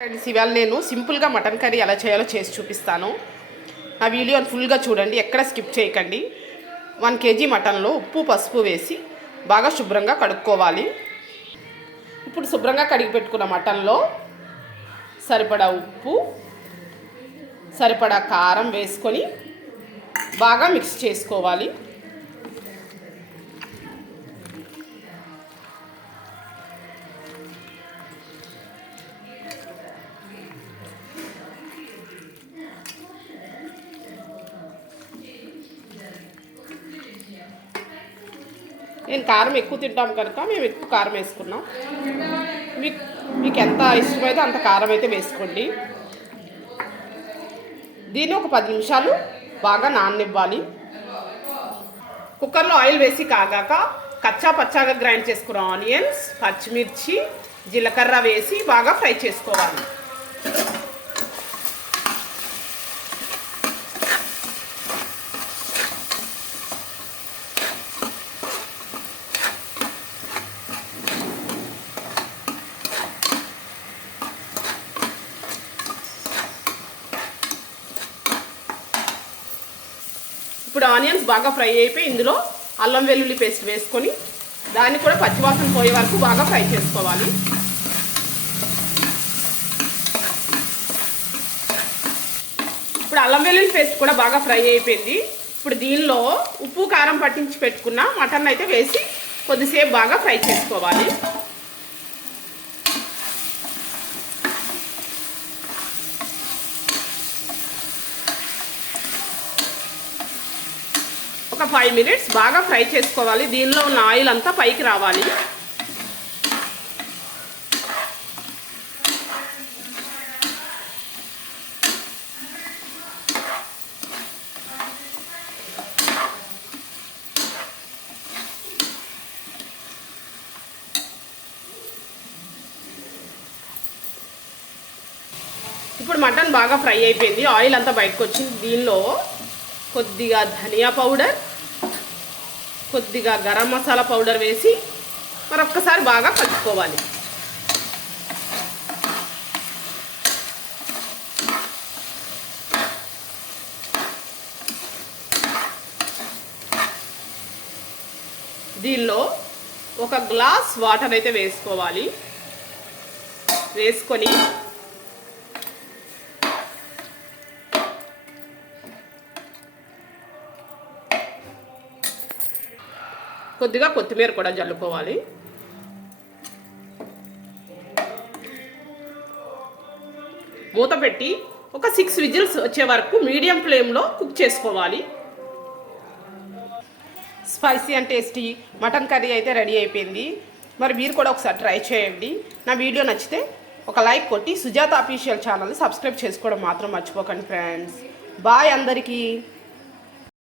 Friends, ఇవాళ నేను సింపుల్గా మటన్ కర్రీ ఎలా చేయాలో చేసి చూపిస్తాను. నా వీడియోని ఫుల్గా చూడండి, ఎక్కడ స్కిప్ చేయకండి. 1 kg మటన్లో ఉప్పు పసుపు వేసి బాగా శుభ్రంగా కడుక్కోవాలి. ఇప్పుడు శుభ్రంగా కడిగి పెట్టుకున్న మటన్లో సరిపడా ఉప్పు, సరిపడా కారం వేసుకొని బాగా మిక్స్ చేసుకోవాలి. నేను కారం ఎక్కువ తింటాం కనుక మేము ఎక్కువ కారం వేసుకున్నాం. మీకు ఎంత ఇష్టమైతే అంత కారం అయితే వేసుకోండి. దీన్ని ఒక 10 నిమిషాలు బాగా నాననివ్వాలి. కుక్కర్లో ఆయిల్ వేసి కాగాక కచ్చా పచ్చాగా గ్రైండ్ చేసుకున్న ఆనియన్స్, పచ్చిమిర్చి, జీలకర్ర వేసి బాగా ఫ్రై చేసుకోవాలి. ఇప్పుడు ఆనియన్స్ బాగా ఫ్రై అయిపోయి ఇందులో అల్లం వెల్లుల్లి పేస్ట్ వేసుకొని దాన్ని కూడా పచ్చివాసన పోయే వరకు బాగా ఫ్రై చేసుకోవాలి. ఇప్పుడు అల్లం వెల్లుల్లి పేస్ట్ కూడా బాగా ఫ్రై అయిపోయింది. ఇప్పుడు దీనిలో ఉప్పు కారం పట్టించి పెట్టుకున్న మటన్ అయితే వేసి కొద్దిసేపు బాగా ఫ్రై చేసుకోవాలి. ఒక 5 minutes బాగా ఫ్రై చేసుకోవాలి. దీనిలో ఉన్న ఆయిల్ అంతా పైకి రావాలి. ఇప్పుడు మటన్ బాగా ఫ్రై అయిపోయింది, ఆయిల్ అంతా బయటకు వచ్చింది. దీనిలో కొద్దిగా ధనియా పౌడర్, కొద్దిగా గరం మసాలా పౌడర్ వేసి మరొక్కసారి బాగా కలుపుకోవాలి. దీనిలో 1 గ్లాస్ వాటర్ అయితే వేసుకోవాలి. వేసుకొని కొద్దిగా కొత్తిమీర కూడా జల్లుకోవాలి. మూత పెట్టి ఒక 6 విజిల్స్ వచ్చే వరకు మీడియం ఫ్లేమ్లో కుక్ చేసుకోవాలి. Spicy and tasty mutton curry అయితే రెడీ అయిపోయింది. మరి మీరు కూడా ఒకసారి ట్రై చేయండి. నా వీడియో నచ్చితే ఒక లైక్ కొట్టి సుజాత అఫీషియల్ ఛానల్ని సబ్స్క్రైబ్ చేసుకోవడం మాత్రం మర్చిపోకండి ఫ్రెండ్స్. బాయ్ అందరికీ.